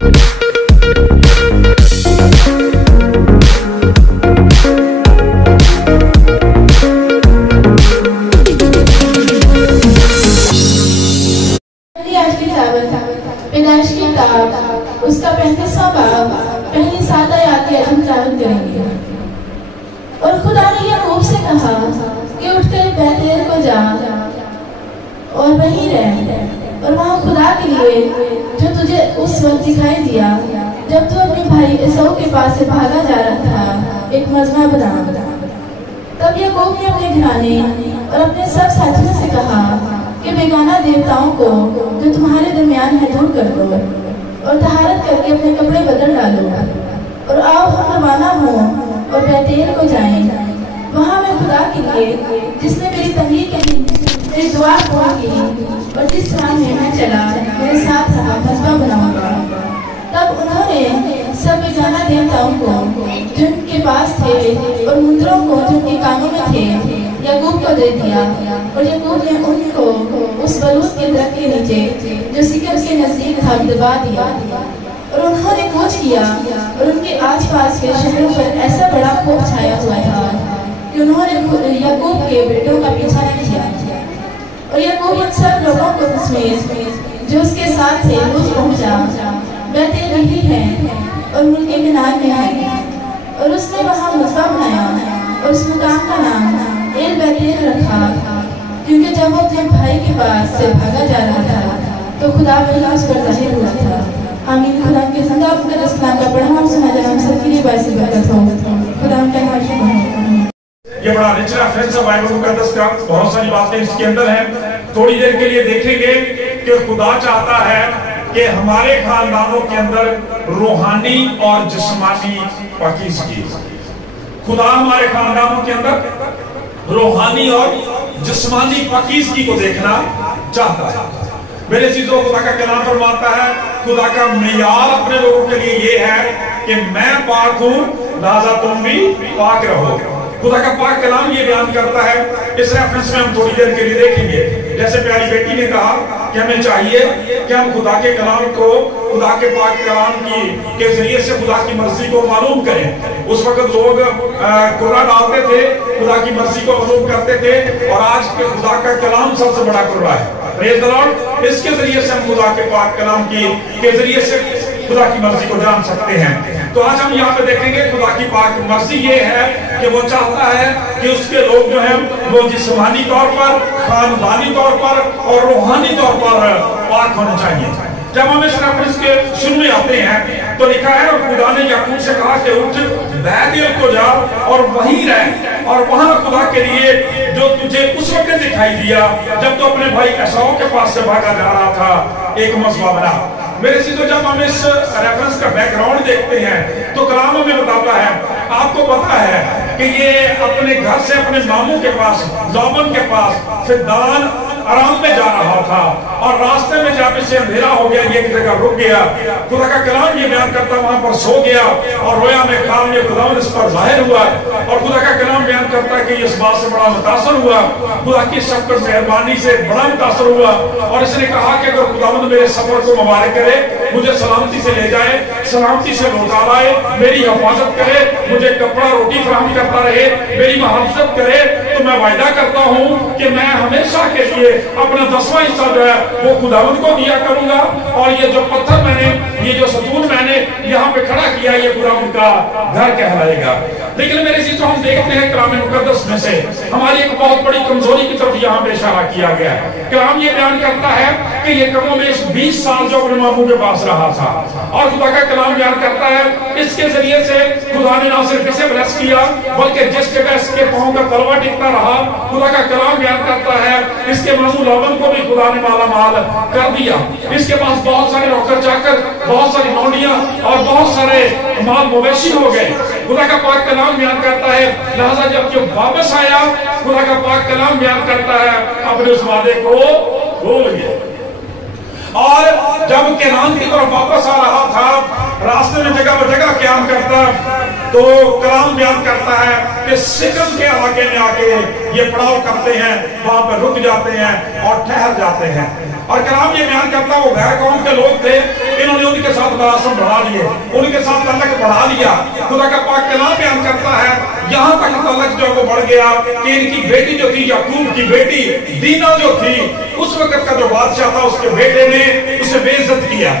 پیدائش کی کتاب اس کا 35واں باب پہلی 7 آیاتیں ہم تلاوت کریں گے۔ اور خدا نے یعقوب سے کہا کہ اٹھ کر بیتیل کو جا اور وہیں رہ، اور وہاں خدا کے لیے جو تجھے اس وقت دکھائی دیا جب تو اپنے بھائی عیسو کے پاس سے بھاگا جا رہا تھا، ایک مذبح بنا۔ تب یعقوب نے اپنے گھرانے اور اپنے سب ساتھیوں سے کہا کہ بیگانہ دیوتاؤں کو جو تمہارے درمیان ہے دور کر دو، اور طہارت کر کے اپنے کپڑے بدل ڈالو، اور آؤ ہم روانہ ہوں اور بیتیل کو جائیں۔ وہاں میں خدا کے لیے جس نے میری تنگی کہی میری دعا قبول کی اور جس راہ میں میں چلا میرے ساتھ رہا مذبح بناؤں گا۔ تب انہوں نے سب بیگانہ دیوتاؤں کو جو ان کے پاس تھے اور مندروں کو جو ان کے کانوں میں تھے یعقوب کو دے دیا، اور یعقوب نے ان کو اس بلوط کے درخت کے نیچے جو سکر کے نزدیک تھا دبا دیا، اور انہوں نے کوچ کیا، اور ان کے آس پاس کے شہروں پر ایسا بڑا خوف چھایا ہوا تھا کہ انہوں نے یعقوب کے بیٹوں کا پیچھا نہ کیا۔ اور یعقوب ان سب لوگوں کو سمیت جو اس کے ساتھ تھے روز پہنچا، بیتیل رہی ہے اور ملک کنعان میں ہے، اور اس نے وہاں مذبح بنایا اور اس مقام کا نام ایل بیتیل رکھا، کیونکہ جب وہ اپنے بھائی کے پاس سے بھاگا جا رہا تھا تو خدا وہاں اس پر ظاہر ہوا تھا۔ آمین۔ خدا کے زندہ مقدس کلام کا پڑھنا اور سنا جانا ہم سب کے لیے باعث برکت ہو۔ خدا ان کا نام ہو۔ یہ بڑا رچ ریفرنس ہے بائبل مقدس کا، بہت ساری باتیں اس کے اندر ہیں۔ تھوڑی دیر کے لیے دیکھیں گے کہ خدا چاہتا ہے کہ ہمارے خاندانوں کے اندر روحانی اور جسمانی پاکیزگی، خدا ہمارے خاندانوں کے اندر روحانی اور جسمانی پاکیزگی کو دیکھنا چاہتا ہے۔ میرے چیزوں خدا کا کلام فرماتا ہے، خدا کا معیار اپنے لوگوں کے لیے یہ ہے کہ میں پاک ہوں لہذا تم بھی پاک رہو۔ خدا کا پاک کلام یہ بیان کرتا ہے۔ اس ریفرنس میں ہم تھوڑی دیر کے لیے دیکھیں گے، جیسے پیاری بیٹی نے کہا کہ ہمیں چاہیے کہ ہم خدا کے کلام کو، خدا کے پاک کلام کے ذریعے سے خدا کی مرضی کو معلوم کریں۔ اس وقت لوگ قرآن ڈالتے تھے، خدا کی مرضی کو معلوم کرتے تھے، اور آج کے خدا کا کلام سب سے بڑا قرآن ہے۔ پریز دی لارڈ۔ اس کے ذریعے سے ہم خدا کے پاک کلام کے ذریعے سے خدا کی مرضی کو جان سکتے ہیں۔ تو آج ہم یہاں پہ دیکھیں گے خدا کی پاک مرضی یہ ہے کہ وہ چاہتا ہے کہ اس کے لوگ جو ہیں وہ جسمانی طور پر، خاندانی طور پر اور روحانی طور پر پاک ہونے چاہیے۔ جب ہم اس ریفرنس کے شروع میں آتے ہیں تو لکھا ہے، اور خدا نے یعقوب سے کہا کہ اٹھ بیتیل کو جا اور وہیں رہ، اور وہاں خدا کے لیے جو تجھے اس وقت دکھائی دیا جب تو اپنے بھائی عیسو کے پاس سے بھاگا جا رہا تھا، ایک مذبح بنا۔ میرے چیزوں جب ہم اس ریفرنس کا بیک گراؤنڈ دیکھتے ہیں تو کلام ہمیں بتاتا ہے، آپ کو پتا ہے کہ یہ اپنے گھر سے اپنے ماموں کے پاس، لابن کے پاس فدان آرام میں جا رہا تھا، اور راستے میں جب اسے اندھیرا ہو گیا یہ ایک جگہ رک گیا۔ خدا کا کلام یہ بیان کرتا وہاں پر سو گیا، اور رویا میں کام یہ خداوند اس پر ظاہر ہوا، اور خدا کا کلام بیان کرتا ہے کہ اس بات سے بڑا متاثر ہوا، خدا کی شفقت مہربانی سے بڑا متاثر ہوا، اور اس نے کہا کہ اگر خداوند میرے سفر کو مبارک کرے، مجھے سلامتی سے لے جائے، سلامتی سے لوٹا لائے، میری حفاظت کرے، مجھے کپڑا روٹی فراہم کرتا رہے، میری محافظت کرے، تو میں وعدہ کرتا ہوں کہ میں ہمیشہ کے لیے اپنا 10واں حصہ جو ہے وہ خداوند کو دیا کروں گا، اور یہ جو پتھر میں نے، یہ جو ستون میں نے یہاں پہ کھڑا کیا، یہ خداوند کا گھر کہلائے گا۔ لیکن میرے چیزوں ہم دیکھتے ہیں کلام مقدس میں سے ہماری ایک بہت بڑی کمزوری کی طرف یہاں پہ اشارہ کیا گیا ہے۔ کلام یہ بیان کرتا ہے کہ یہ کموں میں 20 سال جو اپنے ماموں کے پاس رہا تھا، اور خدا کا کلام بیان کرتا ہے اس کے ذریعے سے خدا نے نہ صرف اسے بلیس کیا بلکہ جس جگہ اس کے پاؤں کا تلوا ٹکتا رہا، خدا کا کلام بیان کرتا ہے اس کے ماموں لابن کو بھی خدا نے مالا مال کر دیا۔ اس کے پاس بہت سارے نوکر چاکر، بہت ساری مونڈیاں اور بہت سارے مال مویشی ہو گئے۔ خدا کا پاک کلام بیان کرتا ہے لہذا جب جو واپس آیا، خدا کا پاک کلام بیان کرتا ہے اپنے اس وعدے کو بھول گیا، اور جب کنعان کی طرف واپس آ رہا تھا راستے میں جگہ بہ جگہ قیام کرتا، تو तो कलाम बयान करता है कि सिकम के इलाके में आके ये पड़ाव करते हैं, वहां पर रुक जाते हैं और ठहर जाते हैं। और कलाम ये बयान करता है वो गैर कौम के लोग थे, इन्होंने उनके साथ मरासम बढ़ा लिए, उनके साथ तलक बढ़ा लिया। खुदा का पाक कलाम बयान करता है यहाँ तक तलक जो वो बढ़ गया कि इनकी बेटी जो थी, याकूब की बेटी दीना जो थी, उस वक्त का जो बादशाह था उसके बेटे ने उसे बेइज्जत किया,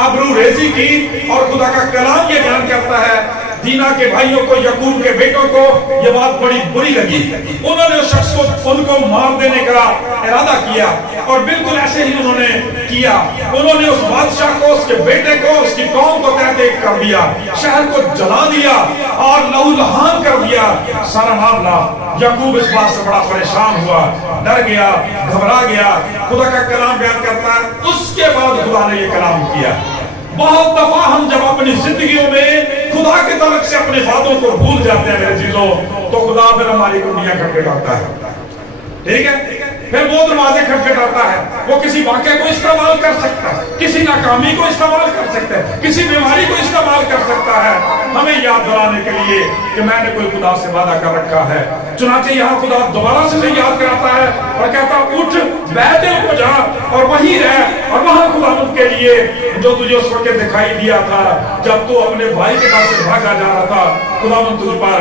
आबरू रेजी की। और खुदा का कलाम ये बयान करता है दीना के भाइयों को, याकूब के बेटों को ये बात बड़ी बुरी लगी। उन्होंने उस शख्स को उनको मार देने का इरादा किया और बिल्कुल ऐसे ही उन्होंने किया। उन्होंने उस बादशाह को, उसके बेटे को, उसकी कौम को तहत कर दिया, शहर को जला दिया और लहूलुहान कर दिया। सारा मामला याकूब इस बात से बड़ा परेशान हुआ, डर गया, घबरा गया। खुदा का कलाम बयान करता है उसके बाद खुदा ने ये कलाम किया। बहुत दफा हम जब अपनी जिंदगियों में खुदा के तरफ से अपने वादों को भूल जाते हैं मेरे चीजों, तो खुदा फिर हमारी कुंडियां खटखटाता है। ठीक है, फिर वो दरवाजे खटखटाता है। वो किसी वाक़े को इस्तेमाल कर सकता है, किसी नाकामी को इस्तेमाल कर सकता है, किसी बीमारी को इस्तेमाल कर सकता है हमें याद दिलाने के लिए कि मैंने कोई खुदा से वादा कर रखा है। चुनाचे यहाँ खुदा दोबारा से याद कराता है और कहता उठ, बैतल को जा और वहीं रह और वहां खुदा के लिए जो तुझे उस वक्त दिखाई दिया था जब तू अपने भाई के पास से भागा जा रहा था, खुदा तुझ पर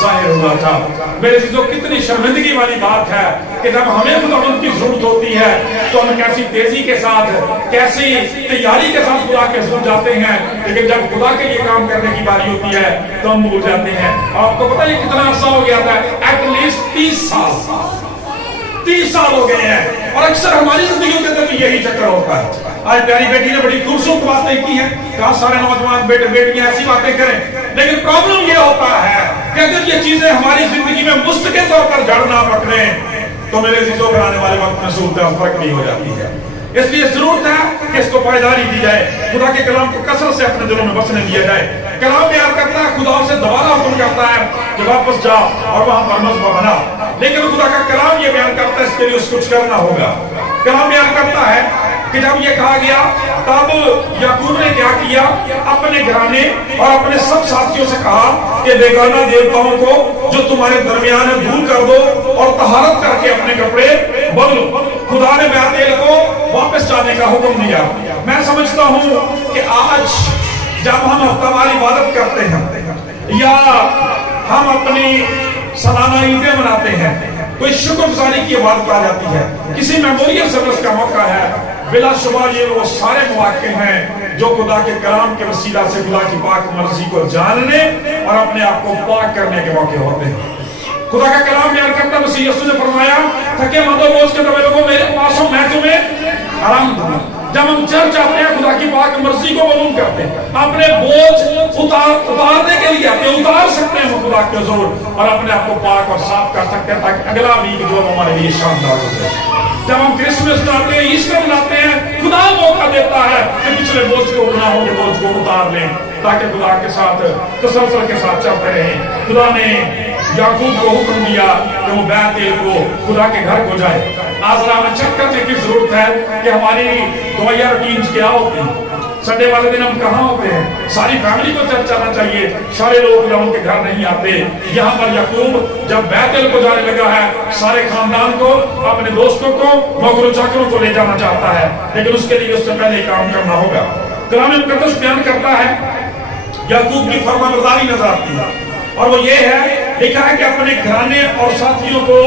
जाहिर हुआ था। मेरे चीजों कितनी शर्मिंदगी वाली बात है कि जब हमें खुदावंद की जरूरत होती है तो हम कैसी तेजी के साथ, कैसी तैयारी के साथ खुदा के सुन जाते हैं, लेकिन जब खुदा के ये काम करने की बारी होती है तो हम भूल जाते हैं। आपको पता है कितना अर्सा हो गया था? एटलीस्ट 30 साल हो गए हैं और अक्सर हमारी जिंदगी के अंदर भी यही चक्कर होता है। आज प्यारी बेटी ने बड़ी खूबसूरत बातें की हैं, कहा सारे नौजवान बेटे बेटियां ऐसी बातें करें, लेकिन प्रॉब्लम ये होता है कि अगर ये चीजें हमारी जिंदगी में मुस्तकिल तौर पर जड़ ना पकड़े तो मेरे चीजों पर आने वाले वक्त में सूरत फर्क नहीं हो जाती है। इसलिए जरूरत है कि इसको पायदारी दी जाए, खुदा के कलाम को कसरत से अपने दिलों में बसने दिया जाए। कलाम बयान करता है, खुदा से दोबारा हुक्म करता है कि वापस जा और वहां पर मज़बा बना, लेकिन खुदा का कलाम ये बयान करता है इसके लिए उसको कुछ करना होगा। कलाम बयान करता है कि जब ये कहा गया तब याकूब ने क्या किया, अपने घराने और अपने सब साथियों से कहा कि बेगाना देवताओं को जो तुम्हारे दरमियान है दूर कर दो और तहारत करके अपने कपड़े बदलो। खुदा ने बैतल को वापस जाने का हुक्म दिया। मैं समझता हूँ कि आज जब हम हफ्तावार इबादत करते हैं या हम अपनी सालाना ईदें मनाते हैं, कोई शुक्रगुजारी की इबादत आ जाती है, किसी मेमोरियल सर्विस का मौका है, बिलाशुबा ये वो सारे मौके हैं जो खुदा के कलाम के वसीला से खुदा की पाक मर्जी को जानने और अपने आप को पाक करने के मौके होते हैं। खुदा का कलाम बयान करता मसीह यीशु ने फरमाया, थके मंदो बोझ के दबे लोगों मेरे पास हो, मैं तुम्हें आराम दूंगा। जब हम चर्च आते हैं खुदा की पाक मर्जी को मालूम करते हैं, अपने बोझ उतारने के लिए आते, उतार सकते हैं खुदा के जोर और अपने आप को पाक और साफ कर सकते हैं ताकि अगला वीक जो हमारे लिए शानदार हो जाए। जब हम क्रिसमस मनाते हैं, ईस्टर मनाते हैं, खुदा मौका देता है कि पिछले बोझ को, गुनाहों के बोझ को उतार लें ताकि खुदा के साथ तसल्सल के साथ चलते रहें। खुदा ने याकूब को हुक्म दिया कि वो बैतल को, खुदा के घर को जाए। आज हमें चेक करने की जरूरत है कि हमारी दुआया रूटीन क्या होती है। संडे वाले दिन हम कहाँ होते हैं? सारी फैमिली को चर्च जाना चाहिए, सारे लोग उनके घर नहीं आते। यहाँ पर याकूब जब बैतल को जाने लगा है, सारे खानदान को, अपने दोस्तों को, नौकरों चाकरों को ले जाना चाहता है, लेकिन उसके लिए उससे पहले काम करना होगा। कलाम मुकद्दस बयान करता है याकूब की फरमाबरदारी नजर आती है और वो ये है, लिखा है कि अपने घराने और साथियों को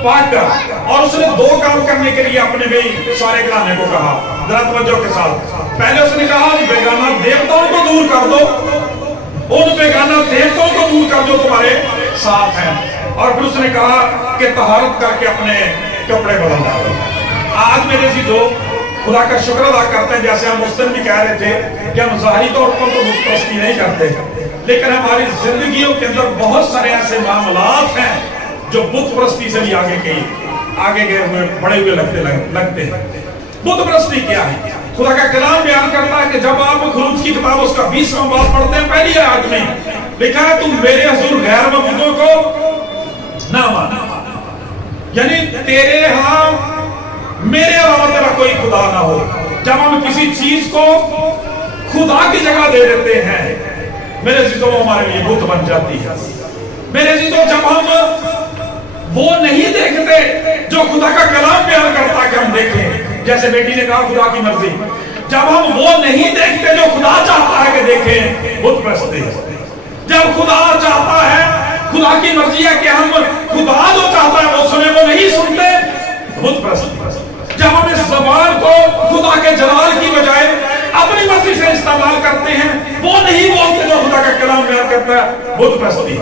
पाक कर, और उसने दो काम करने के लिए अपने भी सारे घराने को कहा। जरा तवज्जो के साथ, पहले उसने कहा बेगाना देवताओं को दूर कर दो, उन बेगाना देवताओं को दूर कर दो तुम्हारे साथ हैं, और फिर उसने कहा कि तहारत करके अपने कपड़े बदल डालो। आज मेरे चीजों खुदा का शुक्र अदा करते हैं, जैसे हम उस दिन भी कह रहे थे कि हम ज़ाहिरी तौर पर तो बुत परस्ती नहीं करते, लेकिन हमारी जिंदगियों के अंदर बहुत सारे ऐसे मामलात हैं जो बुत परस्ती से भी आगे गए हुए बड़े हुए लगते हैं। बुत परस्ती क्या है? खुदा का कलाम बयान करता है कि जब आप खुरूज की किताब उसका 20वां बाब पढ़ते हैं, पहली आयत में लिखा है तुम मेरे हुजूर गैर मबूदों को ना माना, यानी तेरे यहाँ मेरे अलावा तेरा कोई खुदा ना हो। जब हम किसी चीज को खुदा की जगह दे देते हैं मेरे अजीजों हमारे लिए बुत बन जाती है। मेरे अजीजों जब हम वो नहीं देखते जो खुदा का कलाम बयान करता कि हम देखें, जैसे बेटी ने कहा खुदा की मर्जी, जब हम वो नहीं देखते जो खुदा चाहता है कि देखें, बुत परस्ती है। जब खुदा चाहता है, खुदा की मर्जी है कि हम खुदा जो चाहता है वो सुने, वो नहीं सुनते, बुत परस्ती। जब हम इस ज़बान को खुदा के जलाल की बजाय अपनी मर्जी से इस्तेमाल करते हैं, वो नहीं बोलते जो खुदा का कलाम बयान करता है, बुत परस्ती।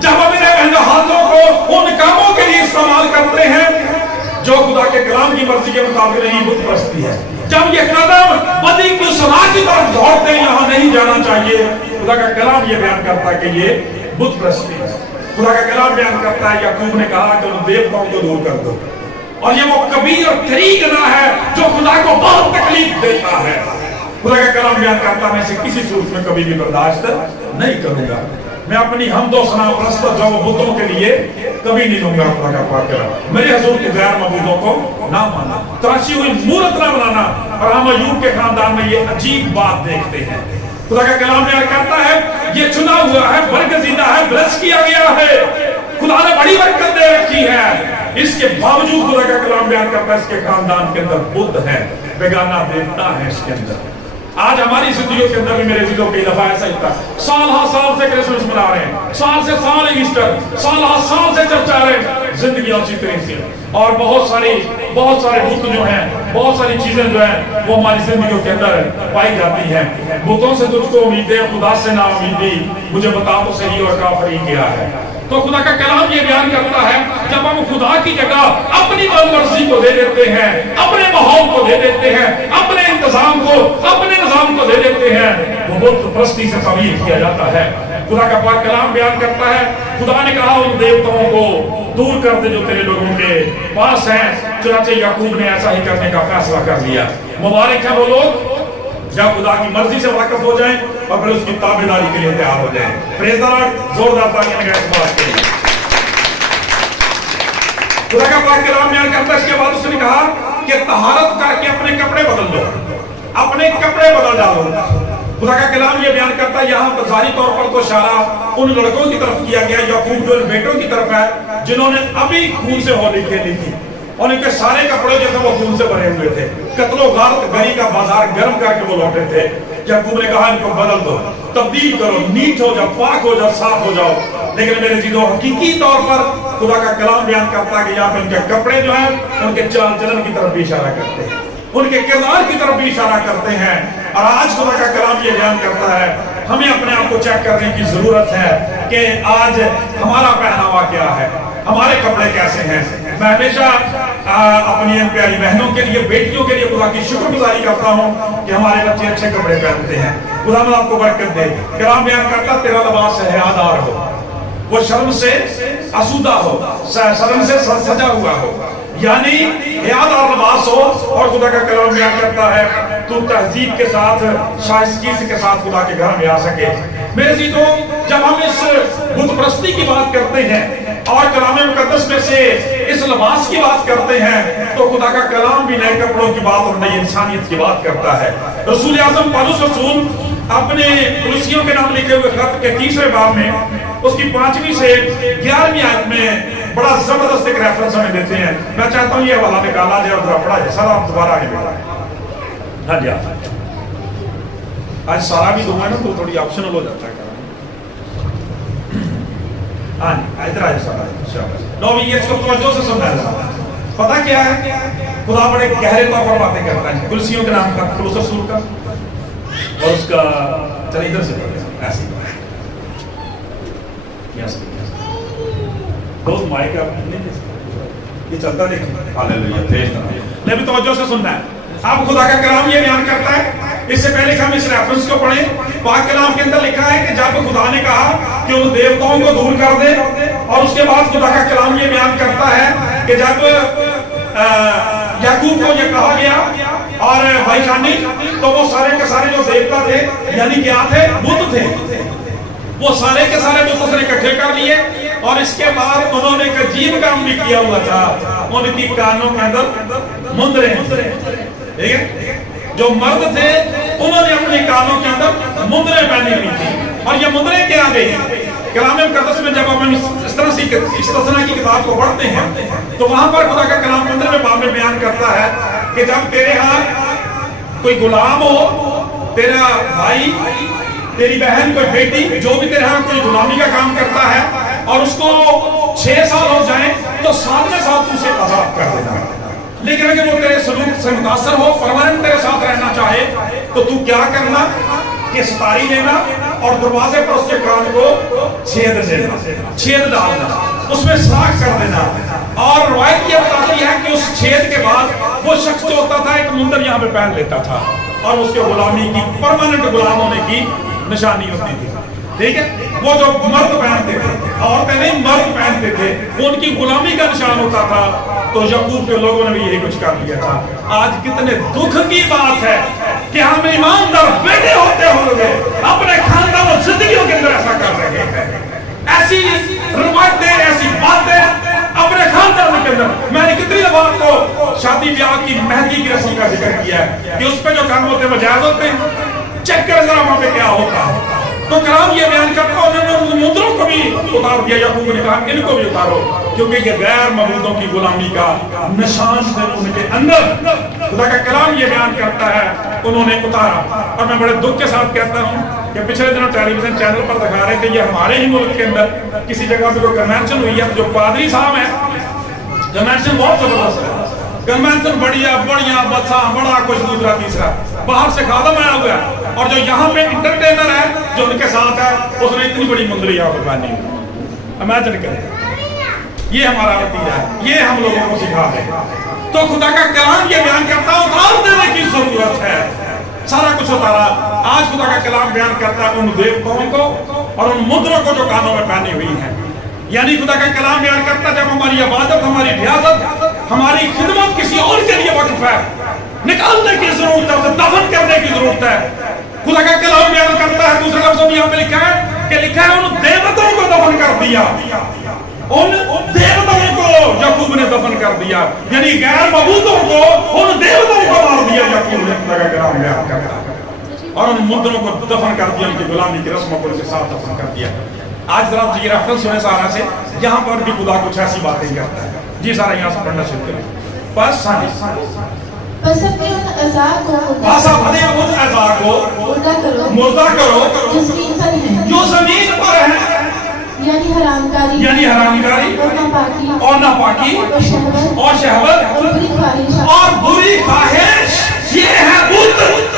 जब हम इन हाथों को उन कामों के लिए इस्तेमाल करते हैं जो खुदा के कलाम की मर्जी के मुताबिक नहीं, बुत परस्ती है। जब ये कदम बदी की सलाह की तरफ दौड़ते हैं, यहाँ नहीं जाना चाहिए, खुदा का कलाम ये बयान करता है कि ये बुत परस्ती है। खुदा का कलाम बयान करता है, याकूब ने कहा कि उन देवताओं को दूर कर दो, और ये वो कबीर और तरीक ना है जो खुदा को बहुत तकलीफ देता है। खुदा का कलाम बयान करता है, मैं इसे किसी सूरत में कभी भी बर्दाश्त नहीं करूंगा। मैं अपनी हमदो सना परस्त जो बुतों के लिए कभी नहीं लूंगा खुदा का पाक कलाम। मेरे हुजूर के गैर मबूदों को ना माना, तराशी हुई मूरत ना बनाना। और हम अय्यूब के खानदान में ये अजीब बात देखते हैं। खुदा का कलाम बयान करता है, ये चुना हुआ है, बरगज़ीदा है, ब्लेस किया गया है, खुदा ने बड़ी बरकत दे रखी है। इसके बावजूद खुदा का कलाम बयान करता है इसके खानदान के अंदर बुत है, बेगाना देवता है इसके अंदर। आज हमारी जिंदगियों के अंदर भी मेरे जिलों कई दफा ऐसा ही था, साल हर साल से क्रिसमस मना रहे हैं, साल से साल ईस्टर, साल हर साल से चर्चा रहे हैं, जिंदगी उसी तरह से। और बहुत सारे बुत जो हैं, बहुत सारी चीजें जो हैं वो हमारी जिंदगियों के अंदर पाई जाती हैं। बुतों से तुझको उम्मीदें, खुदा से ना उम्मीदी, मुझे बता तो सही और काफरी क्या है। तो खुदा का कलाम ये बयान करता है, जब हम खुदा की जगह अपनी मनमर्जी को दे देते हैं, अपने माहौल को दे देते हैं, अपने इंतजाम को, अपने निजाम को दे देते हैं, वो बुत परस्ती से ताबीर किया जाता है। खुदा का पाक कलाम बयान करता है, खुदा ने कहा उन देवताओं को दूर कर दे जो तेरे लोगों के पास हैं। चुनांचे याकूब ने ऐसा ही करने का फैसला कर लिया। मुबारक है वो लोग जब खुदा की मर्जी से वाकिफ हो जाएं और फिर उसकी ताबेदारी के लिए तैयार हो जाएं। प्रेज़ द लॉर्ड, जोरदार तालियां लगाएं इस बात के लिए। खुदा का पाक कलाम बयान करता है, इसके बाद उसने कहा कि तहारत करके अपने कपड़े बदल लो, अपने कपड़े बदल डालो। खुदा का कलाम ये बयान करता है, यहाँ पर जाहिरी तौर पर तो इशारा उन लड़कों की तरफ किया गया, याकूब जो बेटों की तरफ है जिन्होंने अभी खून से होली खेली थी, और इनके सारे कपड़े जो थे वो खून से भरे हुए थे। कत्लो गारत गरी का बाजार गर्म करके वो लौटे थे। याकूब ने कहा इनको बदल दो, तब्दील करो, नीट हो जाओ, पाक हो जाओ, साफ हो जाओ। लेकिन मेरे चीजों हकीकी तौर पर खुदा का कलाम बयान करता है कि यहाँ पे उनके कपड़े जो है उनके चाल चलन की तरफ भी इशारा करते हैं, उनके किरदार की तरफ भी इशारा करते हैं। और आज खुदा का कलाम ये बयान करता है, हमें अपने आप को चेक करने की जरूरत है कि आज हमारा पहनावा क्या है, हमारे कपड़े कैसे हैं। मैं हमेशा अपनी प्यारी बहनों के लिए, बेटियों के लिए खुदा की शुक्रगुजारी करता हूँ कि हमारे बच्चे अच्छे कपड़े पहनते हैं। खुदा में आपको बरकत दे। कलाम बयान करता, तेरा लिबास हयादार हो, वो शर्म से आसूदा हो, शर्म से सजा हुआ हो, यानी हयादार लिबास हो। और खुदा का कलाम बयान करता है, तू तहजीब के साथ, शाइस्तगी के साथ खुदा के घर में आ सके। मेरे जीतो, जब हम इस बुत परस्ती की बात करते हैं और कलाम मुकद्दस में से इस लिबास की बात करते हैं, तो खुदा का कलाम भी नए कपड़ों की बात और नई इंसानियत की बात करता है। रसूल आज़म पौलुस रसूल अपने कुलुसियों के नाम लिखे हुए खत के 3रे बाब में उसकी 5वीं से 11वीं आयत में बड़ा जबरदस्त एक रेफरेंस हमें देते हैं। मैं चाहता हूँ ये हवाला निकाला जाए और पढ़ा जाए। सर आप दोबारा आगे बढ़ाएं। हाँ जी, आज सारा भी दूंगा ना तो थोड़ी ऑप्शनल हो जाता है। हाँ इधर आ जाओ, ये इसको तवज्जो से समझना। पता क्या है, खुदा बड़े गहरे तौर पर बातें करता है। कुलसियों के नाम का, कुलुस रसूल का, और उसका चल इधर से ऐसे बहुत माइक ये चलता देखिए। हालेलुया, ले भी तवज्जो से सुनना है। आप खुदा का कलाम ये बयान करता है, इससे पहले हम इस रेफरेंस को पढ़ें। पाक कलाम के अंदर लिखा है कि जब खुदा ने कहा कि उन देवताओं को दूर कर दे, और उसके बाद खुदा का कलाम ये बयान करता है कि जब याकूब को ये कहा गया और भाई खानी, तो वो सारे के सारे जो देवता थे, यानी क्या थे, बुत थे, वो सारे के सारे बुत उसने इकट्ठे कर लिए। और इसके बाद उन्होंने एक अजीब काम भी किया हुआ था, उनकी कानों के अंदर मुंदरे, ठीक है, जो मर्द थे उन्होंने अपने कानों के अंदर मुंदरे पहनी हुई थी। اور یہ مدرے کیا گئی کلام مقدس میں جب ہم اس طرح سے استثناء کی کتاب کو پڑھتے ہیں تو وہاں پر خدا کا کلام 15 باب میں بیان کرتا ہے کہ جب تیرے ہاں کوئی غلام ہو، تیرا بھائی، تیری بہن، کوئی بیٹی، جو بھی تیرے ہاں کوئی غلامی کا کام کرتا ہے اور اس کو 6 سال ہو جائیں تو 7ویں سال تو اسے آزاد کر دینا. لیکن اگر وہ تیرے سلوک سے متاثر ہو، پرماننٹ تیرے ساتھ رہنا چاہے تو تو کیا کرنا کہ ستاری لینا اور دروازے پر اس کے کان کو چھید دینا، چھید ڈالنا، اس میں سراخ کر دینا. اور روایت یہ بتاتی ہے کہ اس چھید کے بعد وہ شخص جو ہوتا تھا ایک مندر یہاں پہ پہن لیتا تھا اور اس کے غلامی کی پرماننٹ غلام ہونے کی نشانی ہوتی تھی. ٹھیک ہے، وہ جو مرد پہنتے تھے، عورتیں نہیں مرد پہنتے تھے، وہ ان کی غلامی کا نشان ہوتا تھا. تو یعقوب کے لوگوں نے بھی یہی کچھ کر لیا تھا. آج کتنے دکھ کی بات ہے کہ ہم ایماندار بیٹے ہوتے ہوئے اپنے خاندان اور زندگیوں کے اندر ایسا کر رہے ہیں. ایسی روایتیں، ایسی باتیں اپنے خاندان کے اندر. میں نے کتنی دفعہ آپ کو شادی بیاہ کی مہندی کی رسم کا ذکر کیا ہے کہ اس پہ جو کام ہوتے ہیں وہ جائز ہوتے ہیں. چیک کر ذرا وہاں پہ کیا ہوتا ہے. تو کلام یہ بیان کرتا انہوں نے مندروں کو بھی اتار دیا. یعقوب نے کہا ان کو بھی اتارو کیونکہ یہ غیر معبودوں کی غلامی کا نشان ہے ان کے اندر. خدا کا کلام یہ بیان کرتا ہے انہوں نے اتارا. اور میں بڑے دکھ کے ساتھ کہتا ہوں کہ پچھلے دنوں ٹیلی ویژن چینل پر دکھا رہے تھے یہ ہمارے ہی ملک کے اندر کسی جگہ پہ کوئی کنونشن ہوئی ہے. جو پادری صاحب ہیں، کنونشن بہت زبردست ہے، کنونشن بڑھیا بڑھیا بچہ بڑا کچھ دوسرا تیسرا، باہر سے خادم آیا ہوا ہے اور جو یہاں پہ انٹرٹینر ہے جو ان کے ساتھ ہے اس نے اتنی بڑی مندری یہاں پہ پہنی ہوئی. امیجن کریں، یہ ہمارا نتیجہ ہے، یہ ہم لوگوں کو سکھا ہے. تو خدا کا کلام یہ بیان کرتا ہے اتار دینے کی ضرورت ہے. سارا کچھ اتارا. آج خدا کا کلام بیان کرتا ہے ان دیوتاؤں کو اور ان مندروں کو جو کانوں میں پہنی ہوئی ہیں. یعنی خدا کا کلام بیان کرتا ہے جب ہماری عبادت، ہماری ریاضت، ہماری خدمت کسی اور کے لیے وقف ہے، نکالنے کی ضرورت ہے، اسے دفن کرنے کی ضرورت ہے. خدا کا کلام بیان کرتا ہے دوسرے لفظوں میں یہاں پہ لکھا ہے کہ لکھا ہے ان دیوتاؤں کو دفن کر دیا. ان دیوتاؤں کو یعقوب نے دفن کر دیا، یعنی غیر معبودوں کو، ان دیوتاؤں کو مار دیا. یعقوب نے خدا کا کلام بیان کرتا ہے اور ان مندروں کو دفن کر دیا، ان کی غلامی کی رسموں کو ان کے ساتھ دفن کر دیا. آج ذرا یہ ریفرنس سنے سارا سے، یہاں پر بھی خدا کچھ ایسی باتیں کرتا ہے. جی سارا یہاں سے پڑھنا شروع کریں. بس بس اپنے ان اعضاء کو مردہ کرو جو زمین پر ہے، یعنی حرامکاری اور ناپاکی اور شہوت اور بری خواہش. یہ ہے بت.